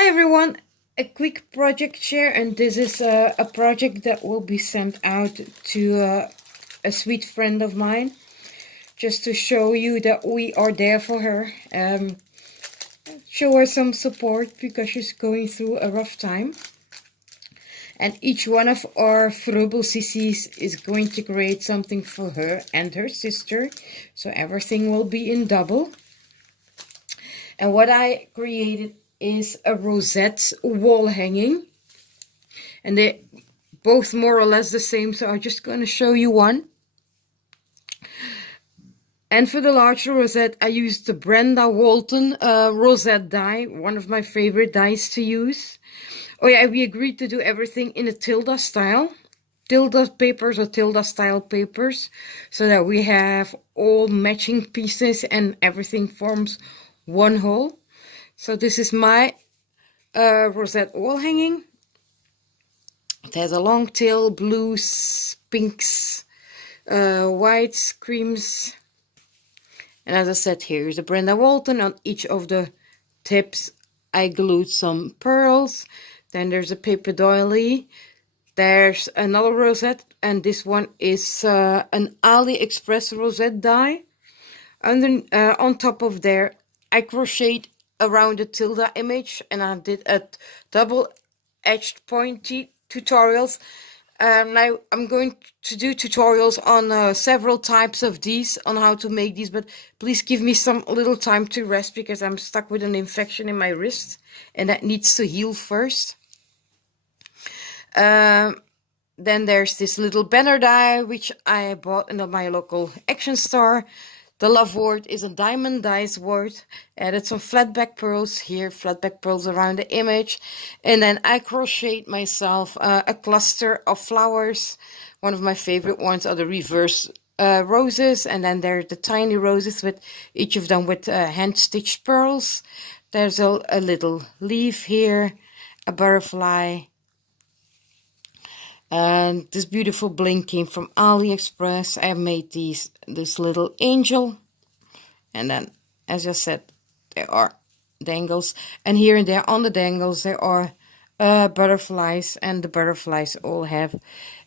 Hi everyone, a quick project share, and this is a project that will be sent out to a sweet friend of mine, just to show you that we are there for her. Show her some support because she's going through a rough time. And each one of our freubelsissies is going to create something for her and her sister, so everything will be in double. And what I created is a Rosettes wall hanging, and they both more or less the same, so I'm just going to show you one. And for the larger rosette, I used the Brenda Walton rosette die, one of my favorite dies to use. Oh yeah, we agreed to do everything in a tilde style, tilde papers or tilde style papers, so that we have all matching pieces and everything forms one whole. So this is my rosette wall hanging. It has a long tail, blues, pinks, whites, creams. And as I said, here is a Brenda Walton. On each of the tips I glued some pearls. Then there's a paper doily. There's another rosette, and this one is an AliExpress rosette die. And then on top of there, I crocheted around the tilde image, and I did a double-edged pointy tutorials. Now I'm going to do tutorials on several types of these, on how to make these, but please give me some little time to rest because I'm stuck with an infection in my wrist and that needs to heal first. Then there's this little banner die which I bought in my local action store. The love word is a diamond dice word. Added some flatback pearls here, flatback pearls around the image. And then I crocheted myself a cluster of flowers. One of my favorite ones are the reverse roses. And then there are the tiny roses, with each of them with hand-stitched pearls. There's a little leaf here, a butterfly. And this beautiful bling came from AliExpress. I made this little angel, and then, as I said, there are dangles, and here and there on the dangles there are butterflies, and the butterflies all have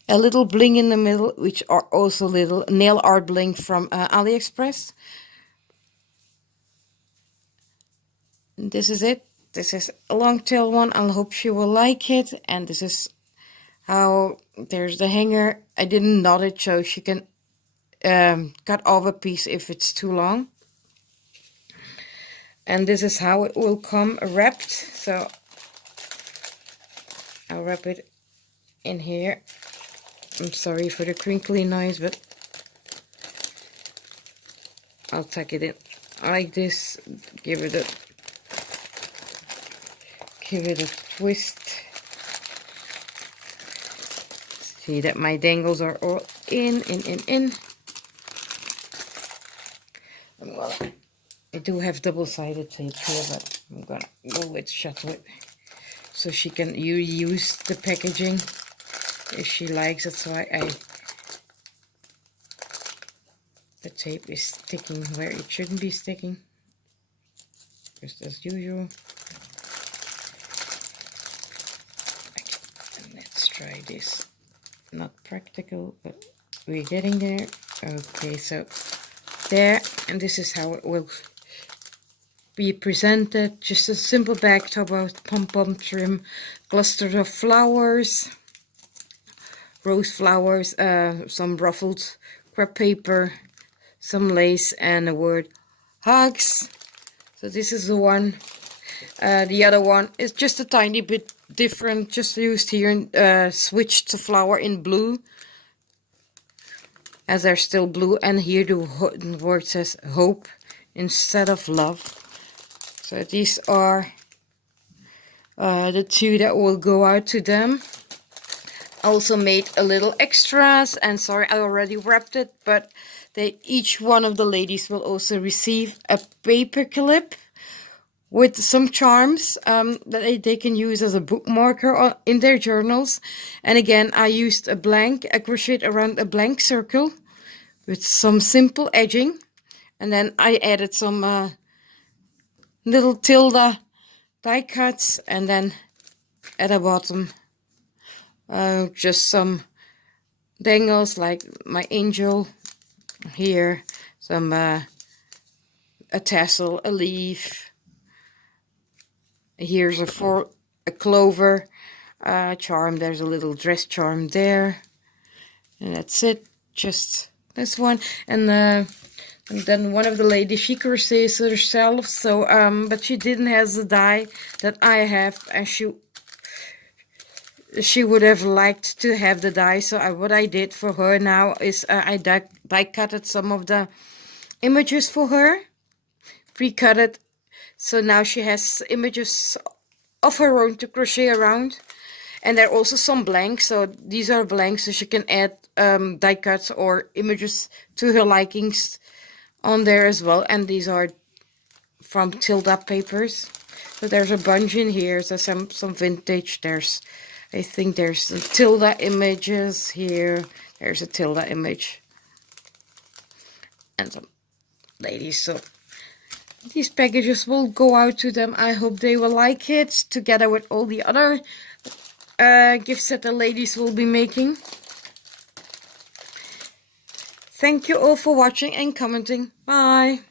a little bling in the middle, which are also little nail art bling from AliExpress. And this is it. This is a long tail one. I hope she will like it. And this is how there's the hanger. I didn't knot it so she can cut off a piece if it's too long. And this is how it will come wrapped. So I'll wrap it in here. I'm sorry for the crinkly noise, but I'll tuck it in like this. Give it a twist. See that my dangles are all in. Well, I do have double-sided tape here, but I'm gonna go with shut-wit so she can use the packaging if she likes it. So the tape is sticking where it shouldn't be sticking, just as usual. And let's try this. Not practical, but we're getting there. Okay, so there, and this is how it will be presented. Just a simple bag top with pom-pom trim, clusters of flowers, rose flowers, some ruffled crepe paper, some lace, and the word hugs. So this is the one. The other one is just a tiny bit different, just used here and switched to flower in blue, as they're still blue, and here the word says hope instead of love. So these are the two that will go out to them. I also made a little extras, and sorry I already wrapped it, but each one of the ladies will also receive a paper clip with some charms that they can use as a bookmarker in their journals. And again, I used a crocheted around a blank circle with some simple edging, and then I added some little tilde die cuts, and then at the bottom just some dangles like my angel here, some a tassel, a leaf. Here's a clover charm. There's a little dress charm there, and that's it. Just this one. And then one of the ladies, she crochets herself, so but she didn't have the die that I have, and she would have liked to have the die. So what I did for her now is I die cutted some of the images for her, pre-cut it, so now she has images of her own to crochet around. And there are also some blanks, so these are blanks, so she can add die cuts or images to her likings on there as well. And these are from Tilda papers. So there's a bunch in here. So some vintage. I think there's some Tilda images here. There's a Tilda image. And some ladies. So these packages will go out to them. I hope they will like it, together with all the other gifts that the ladies will be making. Thank you all for watching and commenting. Bye.